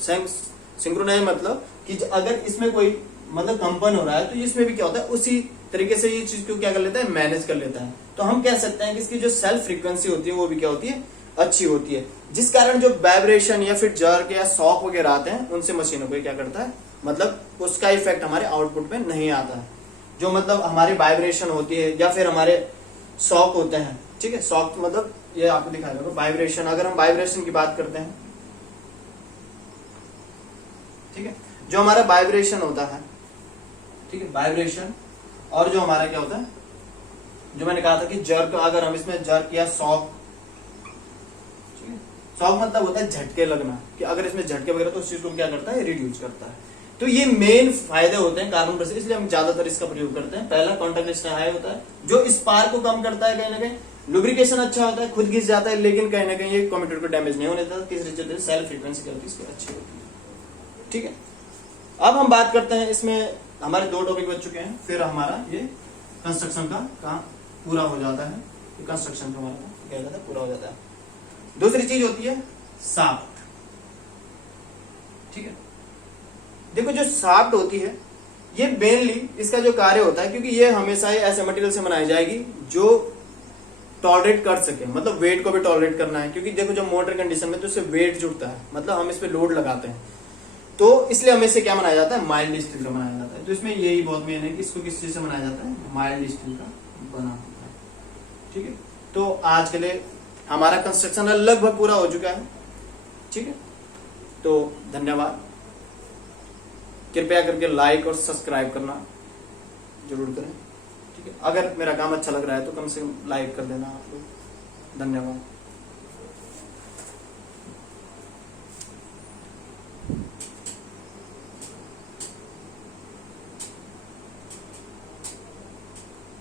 सिंक्रोनाइज मतलब कि अगर इसमें कोई मतलब कंपन हो रहा है तो इसमें भी क्या होता है, उसी तरीके से ये चीज को क्या कर लेता है, मैनेज कर लेता है। तो हम कह सकते हैं कि इसकी जो सेल्फ फ्रीक्वेंसी होती है वो भी क्या होती है, अच्छी होती है, जिस कारण जो वाइब्रेशन या फिर जर्क या शॉक वगैरह आते हैं उनसे मशीनों को क्या करता है, मतलब उसका इफेक्ट हमारे आउटपुट में नहीं आता है। जो मतलब हमारे वाइब्रेशन होती है या फिर हमारे शॉक होते हैं। ठीक है, शॉक मतलब ये आपको दिखाया जाएगा वाइब्रेशन। अगर हम वाइब्रेशन की बात करते हैं, ठीक है, जो हमारा वाइब्रेशन होता है, ठीक है, वाइब्रेशन, और जो हमारा क्या होता है, जो मैंने कहा था कि जर्क, अगर हम इसमें जर्क या शॉक, ठीक है, शॉक मतलब होता है झटके लगना, कि अगर इसमें झटके वगैरह तो उस चीज को क्या करता है, रिड्यूस करता है। तो ये मेन फायदे होते हैं कार्बन ब्रश, इसलिए हम ज्यादातर इसका प्रयोग करते हैं। पहला कॉन्टैक्ट रेजिस्टेंस हाई होता है, जो स्पार्क को कम करता है, कहीं ना कहीं लुब्रिकेशन अच्छा होता है, खुद घिस जाता है लेकिन कहीं ना कहीं ये कम्यूटेटर को डैमेज नहीं होने देता। तीसरी चीज सेल्फ फ्रीक्वेंसी क्या होती है, इसकी अच्छी होती है। ठीक है, अब हम बात करते हैं, इसमें हमारे 2 टॉपिक बच चुके हैं, फिर हमारा ये कंस्ट्रक्शन का काम पूरा हो जाता है। कंस्ट्रक्शन का हमारा क्या जाता है, पूरा हो जाता है। दूसरी चीज होती है शाफ्ट। ठीक है, देखो जो शाफ्ट होती है ये मेनली इसका जो कार्य होता है, क्योंकि ये हमेशा ही ऐसे मटेरियल से बनाई जाएगी जो टॉलरेट कर सके, मतलब वेट को भी टॉलरेट करना है। क्योंकि देखो जब मोटर कंडीशन में तो इससे वेट जुड़ता है, मतलब हम इस पे लोड लगाते हैं, तो इसलिए हमें से क्या बनाया जाता है, माइल्ड स्टील का बनाया जाता है। तो इसमें यही बहुत मेन है कि इसको किस चीज से बनाया जाता है, माइल्ड स्टील का बना होता है। ठीक है, तो आज के लिए हमारा कंस्ट्रक्शन लगभग पूरा हो चुका है। ठीक है, तो धन्यवाद। कृपया करके लाइक और सब्सक्राइब करना जरूर करें। ठीक है, अगर मेरा काम अच्छा लग रहा है तो कम से कम लाइक कर देना आप लोग। धन्यवाद।